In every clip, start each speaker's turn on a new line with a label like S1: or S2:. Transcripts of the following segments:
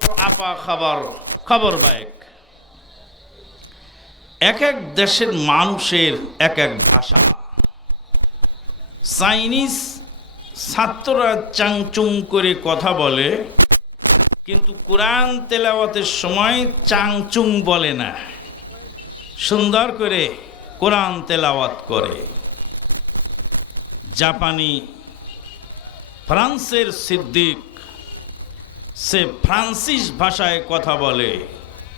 S1: আপা খাবার, খবর বাইক। এক এক দেশের মানুষের এক এক ভাষা। চাইনিজ ছাত্ররা চাংচুং করে কথা বলে, কিন্তু কোরআন তেলাওয়াতের সময় চাংচুং বলে না। সুন্দর করে কোরআন তেলাওয়াত করে। জাপানি ফ্রান্সের সিদ্দিক সে ফ্রান্সিস ভাষায় কথা বলে।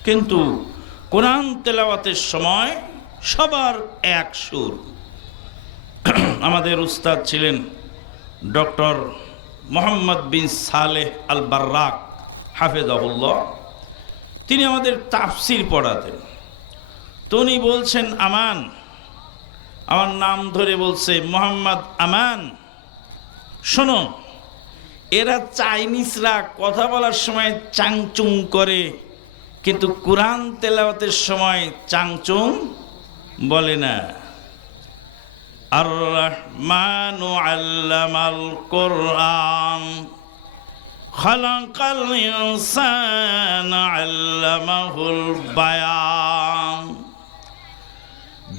S1: কিন্তু কোরআন তেলাওয়াতের সময় সবার এক সুর। আমাদের উস্তাদ ছিলেন doctor Mohammad bin Saleh al Barrak হাফেজাহুল্লাহ। তিনি আমাদের তাফসির পড়াতেন। তো উনি বলছেন, আমান। আমার নাম ধরে বলছে, মোহাম্মদ আমান। শোনো এরা চাইনিজরা কথা বলার সময় চাংচুং করে, কিন্তু কোরআন তেলাওয়াতের সময় চাংচুং বলে না। আর রহমানু আল্লামাল কোরআন, খালাকাল ইনসান আল্লামাহুল বায়ান।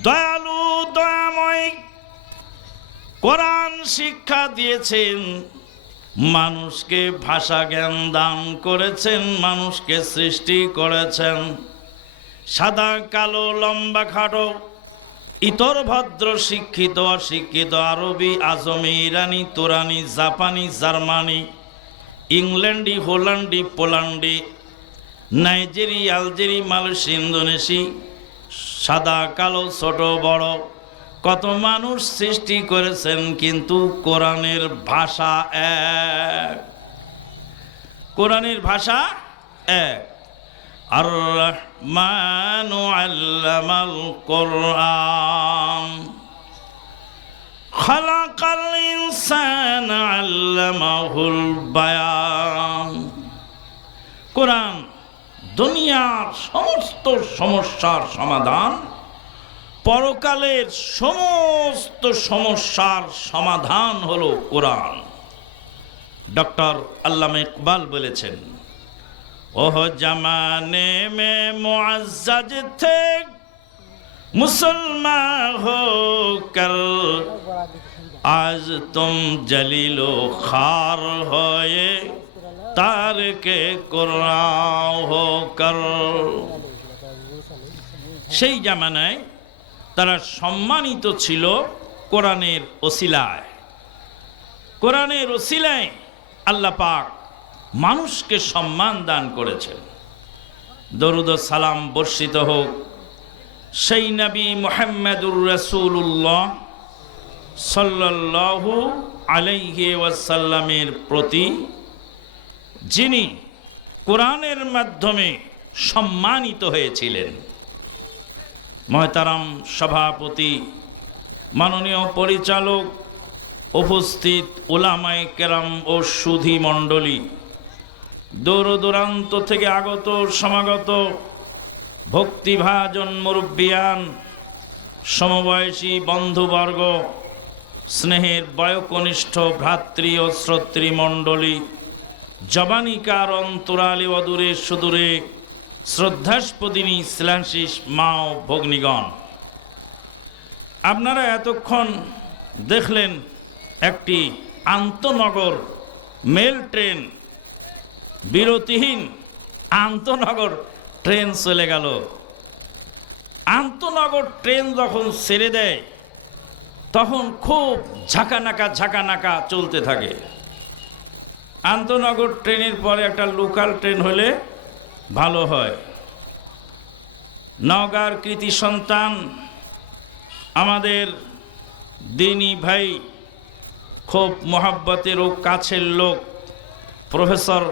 S1: দয়ালু, দয়াময়, কোরআন শিক্ষা দিয়েছেন। মানুষকে ভাষা জ্ঞান দান করেছেন, মানুষকে সৃষ্টি করেছেন। সাদা, কালো, লম্বা, খাটো, ইতর, ভদ্র, শিক্ষিত, অশিক্ষিত, আরবি, আজমি, ইরানি, তোরানি, জাপানি, জার্মানি, ইংল্যান্ডি, হোল্যান্ডি, পোল্যান্ডি, নাইজেরি, আলজেরি, মালয়েশিয়া ইন্দোনেশি সাদা, কালো, ছোট, বড় কত মানুষ সৃষ্টি করেছেন কিন্তু কোরআনের ভাষা এক। কোরআনের ভাষা এক। আর রহমানু আল্লামাল কোরআন। খালাকাল ইনসান আল্লামাহুল বায়ান। কোরআন দুনিয়ার সমস্ত সমস্যার সমাধান পরকালের সমস্ত সমস্যার সমাধান হলো কোরআন। ডক্টর আল্লামা ইকবাল বলেছেন, ওহ জামানে মে থে মুসলমান হো কর আজ তুম জলিলো খার হয়ে তার কে কোরআন হো কর সেই জামানায় তারা সম্মানিত ছিল কোরআনের ওসিলায়। কোরআনের ওসিলায় আল্লাহ পাক মানুষকে সম্মান দান করেছেন। দরুদ সালাম বর্ষিত হোক। সেই নবী মোহাম্মদুর রসুল্লাহ সাল্লাল্লাহু আলাইহি ওয়াসাল্লামের প্রতি, যিনি কোরআনের মাধ্যমে সম্মানিত হয়েছিলেন। মহতারাম সভাপতি, মাননীয় পরিচালক, উপস্থিত ওলামাই কেরাম ও সুধি মণ্ডলী। দূর দূরান্ত থেকে আগত, সমাগত, ভক্তিভাজন মুরব্বিয়ান, সমবয়সী বন্ধুবর্গ, স্নেহের বয়কনিষ্ঠ ভ্রাতৃ ও শ্রোতৃমণ্ডলী জবানিকার অন্তরালে অদূরে সুদূরে শ্রদ্ধাস্পদিনী শ্লাংশিস মা ও ভগ্নিগণ। আপনারা এতক্ষণ দেখলেন একটি আন্তনগর মেল ট্রেন, বিরতিহীন আন্তনগর ট্রেন চলে গেল। আন্তনগর ট্রেন যখন ছেড়ে দেয়, তখন খুব ঝাঁকানাকা ঝাঁকানাকা চলতে থাকে। আন্তনগর ট্রেনের পরে একটা লোকাল ট্রেন হলে ভালো হয়। নওগাঁর কৃতি সন্তান আমাদের দিনী ভাই, খুব মোহাব্বতের ও কাছের লোক, প্রফেসর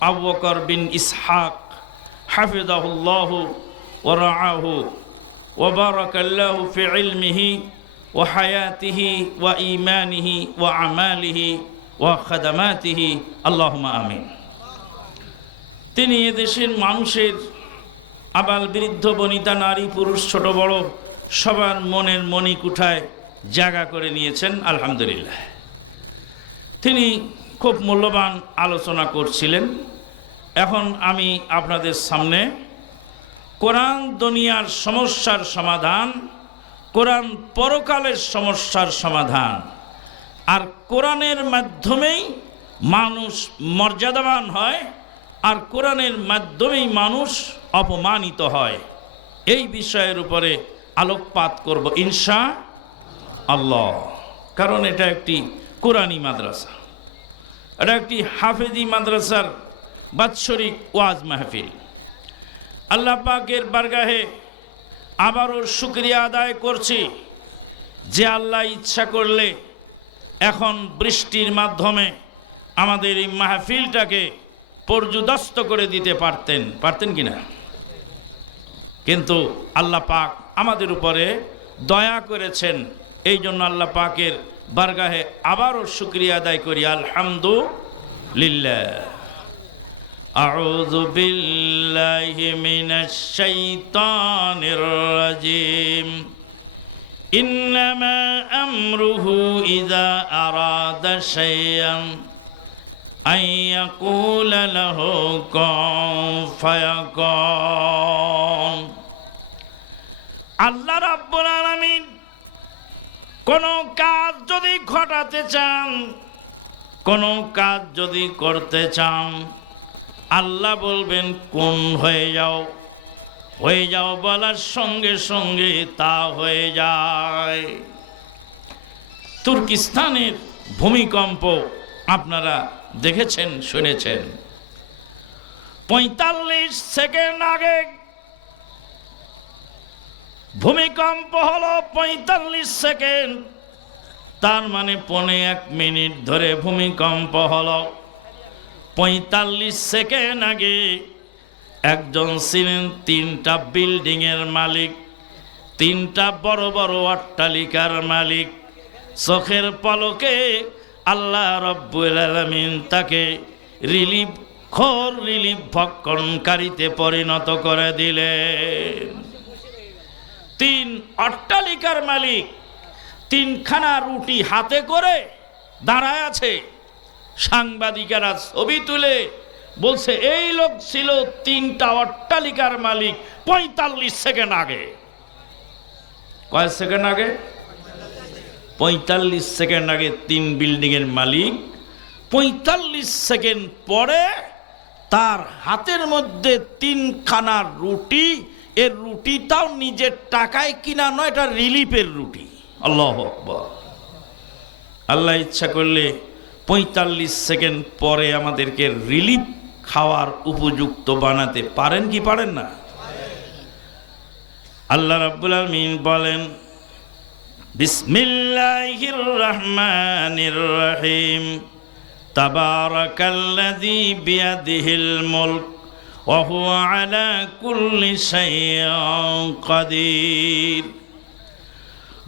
S1: আবকর বিন ইসহাক হাফিদাহুল্লাহ ও ওবরকাল্লাহ ফেল মিহি ও হায়াতিহি ওয়া ইমানিহি ওয়া আমালিহি ওয়া খাদামাতিহি। আল্লাহুম্মা আমিন। তিনি এদেশের মানুষের আবাল বৃদ্ধ, বনিতা, নারী, পুরুষ, ছোট, বড়, সবার মনের মণিকুঠায় জায়গা করে নিয়েছেন, আলহামদুলিল্লাহ। তিনি খুব মূল্যবান আলোচনা করছিলেন। এখন আমি আপনাদের সামনে কোরআন দুনিয়ার সমস্যার সমাধান, কোরআন পরকালের সমস্যার সমাধান, আর কোরআনের মাধ্যমেই মানুষ মর্যাদাবান হয় আর কোরআনের মাধ্যমেই মানুষ অপমানিত হয়। এই বিষয়ের উপরে আলোকপাত করব ইনশা আল্লাহ। কারণ এটা একটি কোরআনী মাদ্রাসা। এটা একটি হাফেজি মাদ্রাসার বাৎসরিক ওয়াজ মাহফিল। আল্লাহ পাকের বারগাহে আবারও শুক্রিয়া আদায় করছি যে আল্লাহ ইচ্ছা করলে এখন বৃষ্টির মাধ্যমে আমাদের এই মাহফিলটাকে পর্যুদস্ত করে দিতে পারতেন পারতেন কি না কিন্তু আল্লাহ পাক আমাদের উপরে দয়া করেছেন এই জন্য আল্লাহ পাকের বারগাহে আবারও শুক্রিয়া আদায় করি আলহামদুলিল্লাহ أعوذ بالله من الشيطان الرجيم إنما أمره إذا أراد شيئا أن يقول له كن فيكون আল্লাহ রাব্বুল আলামিন কোন কাজ যদি ঘটাতে চান কোন কাজ যদি করতে চান আল্লাহ বলবেন কোন হয়ে যাও হয়ে যাও বলার সঙ্গে সঙ্গে তা হয়ে যায় তুর্কিস্তানের ভূমিকম্প আপনারা দেখেছেন, শুনেছেন। পঁয়তাল্লিশ সেকেন্ড আগে ভূমিকম্প হলো পঁয়তাল্লিশ সেকেন্ড। তার মানে পনে এক মিনিট ধরে ভূমিকম্প হলো। পঁয়তাল্লিশ সেকেন্ড আগে একজন ছিলেন তিনটা বিল্ডিংয়ের মালিক, তিনটা বড় বড় অট্টালিকার মালিক। চোখের পলকে আল্লাহ রব্বুল আলমিন তাকে রিলিফ খোর রিলিফ ভক্ষণকারীতে পরিণত করে দিলেন। তিন অট্টালিকার মালিক তিনখানা রুটি হাতে করে দাঁড়ায় আছে। সাংবাদিকেরা ছবি তুলে বলছে, এই লোক ছিল তিনটা অট্টালিকার মালিক পঁয়তাল্লিশ সেকেন্ড আগে। কয় সেকেন্ড আগে? পঁয়তাল্লিশ সেকেন্ড আগে তিন বিল্ডিংয়ের মালিক, পঁয়তাল্লিশ সেকেন্ড পরে তার হাতের মধ্যে তিনখানা রুটি এর রুটিটাও নিজের টাকায় কিনা নয়, এটা রিলিফের রুটি। আল্লাহ আল্লাহ ইচ্ছা করলে পঁয়তাল্লিশ সেকেন্ড পরে আমাদেরকে রিলিফ খাওয়ার উপযুক্ত বানাতে পারেন কি পারেন না? আল্লাহ রাব্বুল আলমিন বলেন রহিম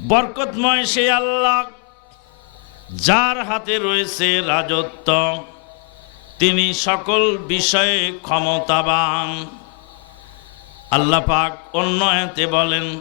S1: বরকতময় সেই আল্লাহ, যার হাতে রয়েছে রাজত্ব, তিনি সকল বিষয়ে ক্ষমতাবান। আল্লাহ পাক অন্য এতে বলেন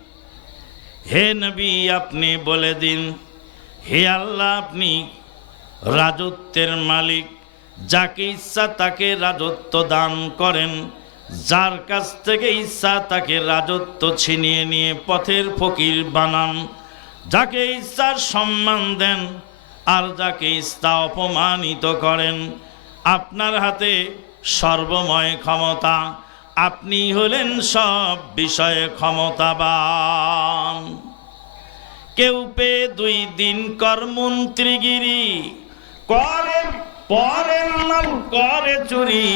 S1: হে নবী, আপনি বলে দিন, হে আল্লাহ, আপনি রাজত্বের মালিক, যাকে ইচ্ছা তাকে রাজত্ব দান করেন, যার কাছ থেকে ইচ্ছা তাকে রাজত্ব ছিনিয়ে নিয়ে পথের ফকির বানান, যাকে ইচ্ছার সম্মান দেন, আর যাকে ইচ্ছা অপমানিত করেন। আপনার হাতে সর্বময় ক্ষমতা আপনি হলেন সব বিষয়ে ক্ষমতাবান। কেউ পে দুই দিন কর মন্ত্রীগিরি করে পরের নাম করে চুরি।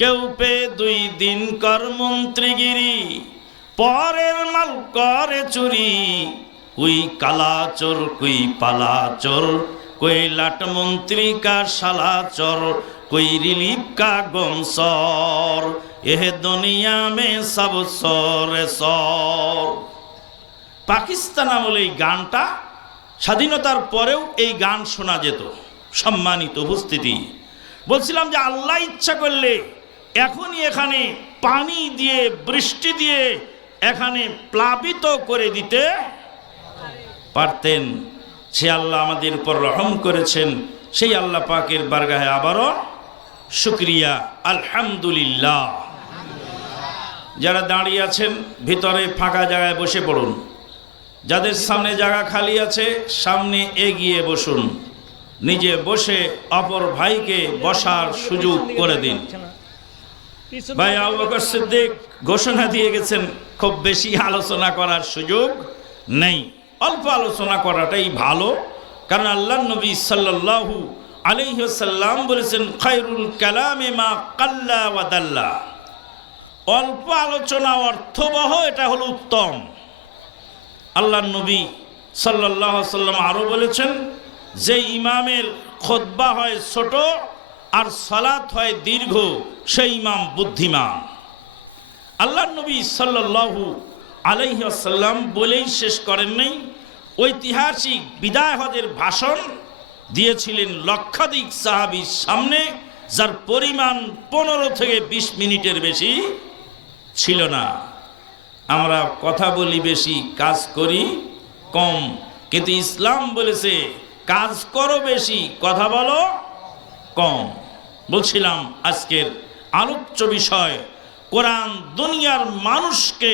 S1: কেউ পে দুই দিন কর মন্ত্রীগিরি পরের মাল করে চুরি। কুই কালা চোর কুই পালা চোর কই লাট মন্ত্রী কার শালা চোর कोई रिलीफ का गम सौर यह दुनिया में सब सौर सौर পাকিস্তান আমলে এই গানটা স্বাধীনতার পরেও এই গান শোনা যেত সম্মানিত উপস্থিতি বলছিলাম যে আল্লাহ ইচ্ছা করলে এখনই এখানে পানি দিয়ে বৃষ্টি দিয়ে এখানে প্লাবিত করে দিতে পারতেন সে আল্লাহ আমাদের উপর রহম করেছেন সেই আল্লাহ পাকের বারগাহে আবারও শুক্রিয়া, আলহামদুলিল্লাহ। যারা দাঁড়িয়ে আছেন, ভিতরে ফাঁকা জায়গায় বসে পড়ুন। যাদের সামনে জায়গা খালি আছে, সামনে এগিয়ে বসুন। নিজে বসে অপর ভাইকে বসার সুযোগ করে দিন। ভাই আবু বকর সিদ্দিক ঘোষণা দিয়ে গেছেন, খুব বেশি আলোচনা করার সুযোগ নেই। অল্প আলোচনা করাটাই ভালো, কারণ আল্লাহ নবী সাল্লাল্লাহু আলাইসাল্লাম বলেছেন, খায়রুল কালামে মা কাল্লা ওয়াদাল্লা অল্প আলোচনা অর্থবহ, এটা হলো উত্তম। আল্লাহ নবী সাল্লাহ সাল্লাম আরও বলেছেন, যে ইমামের খোদ্বা হয় ছোট আর সালাত হয় দীর্ঘ, সেই ইমাম বুদ্ধিমান। আল্লাহ নবী সাল্লাহু আলাইসাল্লাম বলেই শেষ করেন নাই, ঐতিহাসিক বিদায় হজের ভাষণ দিয়েছিলেন লক্ষাধিক সাহাবির সামনে, যার পরিমাণ পনেরো থেকে বিশ মিনিটের বেশি ছিল না। আমরা কথা বলি বেশি, কাজ করি কম, কিন্তু ইসলাম বলেছে, কাজ করো বেশি, কথা বলো কম। বলছিলাম আজকের আলোচ্য বিষয়, কোরআন দুনিয়ার মানুষকে